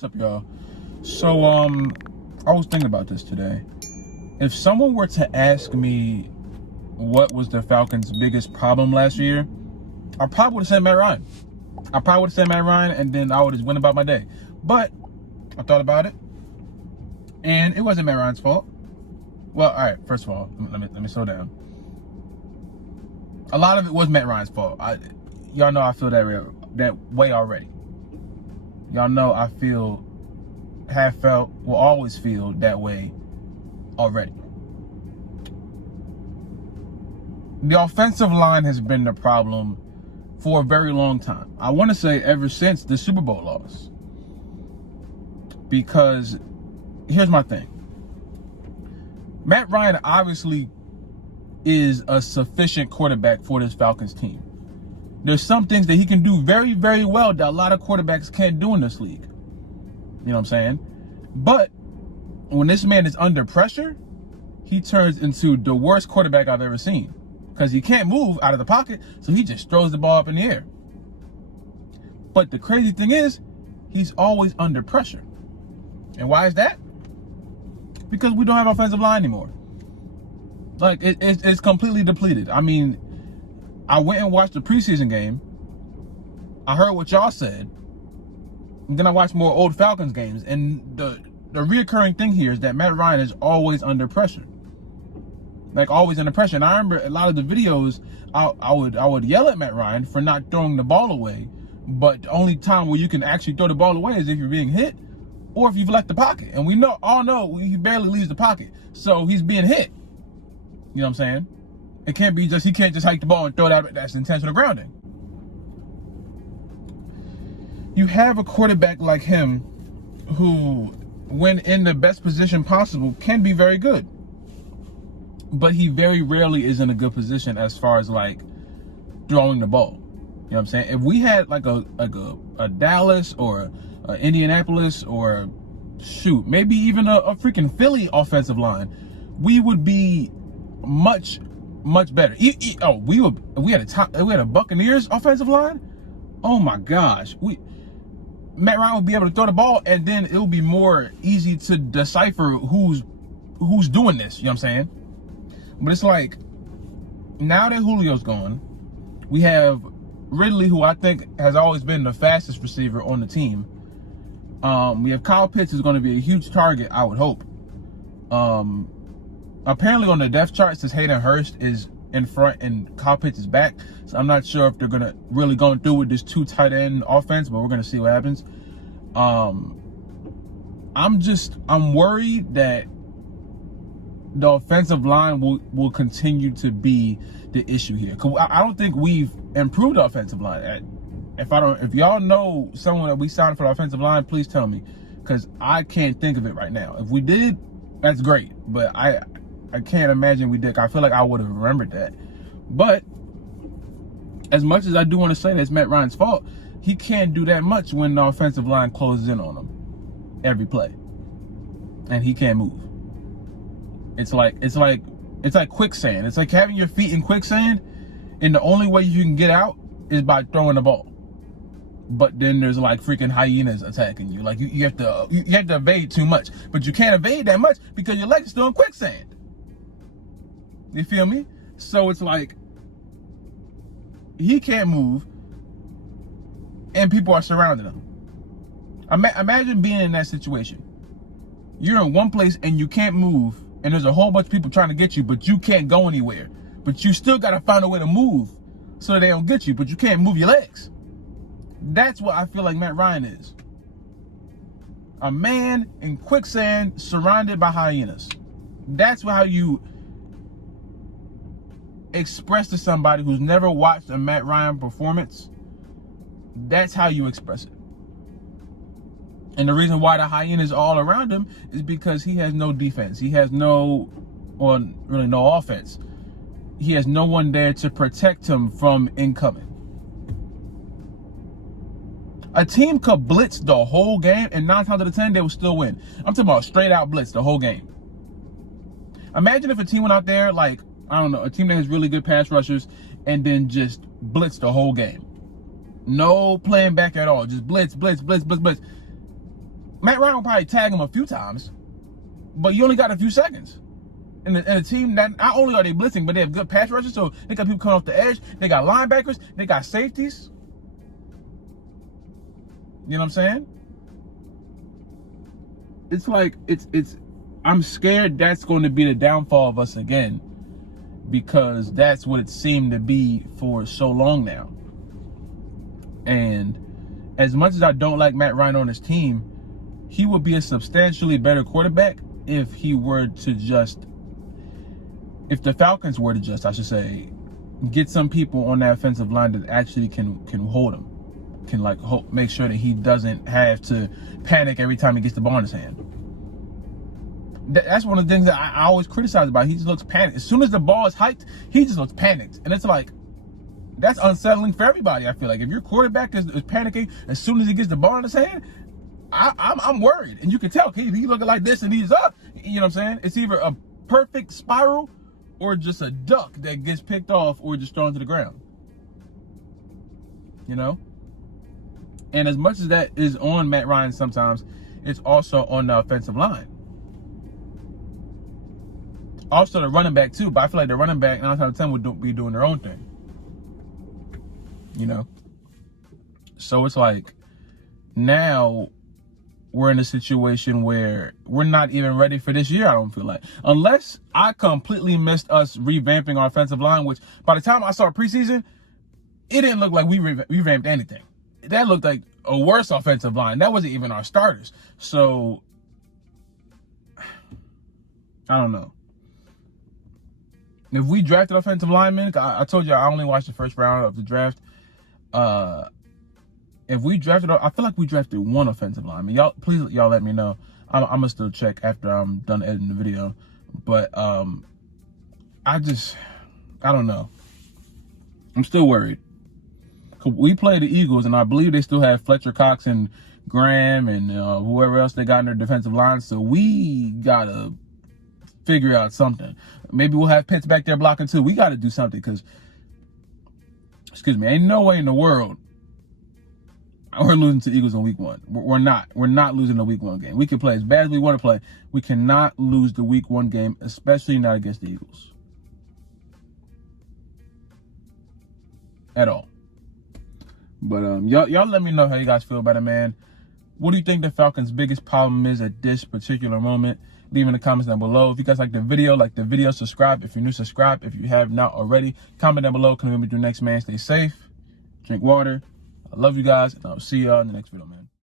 What's up, y'all? So, I was thinking about this today. If someone were to ask me what was the Falcons' biggest problem last year, I probably would have said Matt Ryan. And then I would have went about my day. But I thought about it, and it wasn't Matt Ryan's fault. Well, all right. First of all, let me slow down. A lot of it was Matt Ryan's fault. Y'all know I feel that way already. Y'all know I have felt, will always feel that way already. The offensive line has been the problem for a very long time. I want to say ever since the Super Bowl loss. Because here's my thing. Matt Ryan obviously is a sufficient quarterback for this Falcons team. There's some things that he can do very, very well that a lot of quarterbacks can't do in this league. You know what I'm saying? But when this man is under pressure, he turns into the worst quarterback I've ever seen. Because he can't move out of the pocket, so he just throws the ball up in the air. But the crazy thing is, he's always under pressure. And why is that? Because we don't have offensive line anymore. Like, it's completely depleted. I mean, I went and watched the preseason game. I heard what y'all said. And then I watched more old Falcons games. And the reoccurring thing here is that Matt Ryan is always under pressure. Like, always under pressure. And I remember a lot of the videos, I would yell at Matt Ryan for not throwing the ball away. But the only time where you can actually throw the ball away is if you're being hit or if you've left the pocket. And we all know he barely leaves the pocket. So he's being hit. You know what I'm saying? It can't be he can't just hike the ball and throw it out. That's intentional grounding. You have a quarterback like him who, when in the best position possible, can be very good. But he very rarely is in a good position as far as, like, throwing the ball. You know what I'm saying? If we had, like a Dallas or a Indianapolis or, shoot, maybe even a freaking Philly offensive line, we would be much better. We had a Buccaneers offensive line. Oh my gosh, Matt Ryan would be able to throw the ball, and then it would be more easy to decipher who's doing this. You know what I'm saying? But it's like, now that Julio's gone, we have Ridley, who I think has always been the fastest receiver on the team. We have Kyle Pitts, who's going to be a huge target, I would hope. Apparently on the depth chart, since Hayden Hurst is in front and Kyle Pitts is back, so I'm not sure if they're gonna really go through with this 2 tight end offense, but we're gonna see what happens. I'm worried that the offensive line will continue to be the issue here. 'Cause I don't think we've improved the offensive line. If y'all know someone that we signed for the offensive line, please tell me, because I can't think of it right now. If we did, that's great, but I can't imagine we did. I feel like I would have remembered that. But as much as I do want to say that's Matt Ryan's fault, he can't do that much when the offensive line closes in on him every play, and he can't move. It's like quicksand. It's like having your feet in quicksand, and the only way you can get out is by throwing the ball. But then there's like freaking hyenas attacking you. Like you have to evade too much, but you can't evade that much because your legs are still in quicksand. You feel me? So it's like he can't move, and people are surrounding him. Imagine being in that situation. You're in one place and you can't move, and there's a whole bunch of people trying to get you, but you can't go anywhere. But you still got to find a way to move so that they don't get you, but you can't move your legs. That's what I feel like Matt Ryan is. A man in quicksand surrounded by hyenas. That's how you express to somebody who's never watched a Matt Ryan performance. That's how you express it. And the reason why the hyenas are all around him is because he has no defense. He has no offense. He has no one there to protect him from incoming. A team could blitz the whole game, and 9 times out of 10, they will still win. I'm talking about straight out blitz the whole game. Imagine if a team went out there, like, I don't know, a team that has really good pass rushers, and then just blitz the whole game. No playing back at all. Just blitz, blitz, blitz, blitz, blitz. Matt Ryan will probably tag him a few times, but you only got a few seconds. And a team that not only are they blitzing, but they have good pass rushers, so they got people coming off the edge. They got linebackers. They got safeties. You know what I'm saying? It's like, I'm scared that's going to be the downfall of us again, because that's what it seemed to be for so long now. And as much as I don't like Matt Ryan on his team, he would be a substantially better quarterback if he were to just, if the Falcons were to just, I should say, get some people on that offensive line that actually can hold him, can like make sure that he doesn't have to panic every time he gets the ball in his hand. That's one of the things that I always criticize about. He just looks panicked. As soon as the ball is hiked, he just looks panicked. And it's like, that's unsettling for everybody, I feel like. If your quarterback is panicking as soon as he gets the ball in his hand, I'm worried. And you can tell, he's looking like this and he's up. You know what I'm saying? It's either a perfect spiral or just a duck that gets picked off or just thrown to the ground. You know? And as much as that is on Matt Ryan sometimes, it's also on the offensive line. Also the running back too, but I feel like the running back 9 out of 10 would be doing their own thing. You know? So it's like, now we're in a situation where we're not even ready for this year, I don't feel like. Unless I completely missed us revamping our offensive line, which by the time I saw preseason, it didn't look like we revamped anything. That looked like a worse offensive line. That wasn't even our starters. So, I don't know. If we drafted offensive linemen, I told you I only watched the first round of the draft. If we drafted, I feel like we drafted one offensive lineman. Y'all, please, y'all let me know. I'm gonna still check after I'm done editing the video. But I don't know. I'm still worried. We played the Eagles, and I believe they still have Fletcher Cox and Graham and whoever else they got in their defensive line. So we gotta figure out something. Maybe we'll have Pitts back there blocking too. We got to do something because, excuse me, ain't no way in the world we're losing to the Eagles in week 1. We're not. We're not losing the week 1 game. We can play as bad as we want to play. We cannot lose the week 1 game, especially not against the Eagles. At all. But y'all let me know how you guys feel about it, man. What do you think the Falcons' biggest problem is at this particular moment? Leave in the comments down below. If you guys like the video, subscribe. If you're new, subscribe. If you have not already, comment down below. Can we do next, man? Stay safe. Drink water. I love you guys, and I'll see y'all in the next video, man.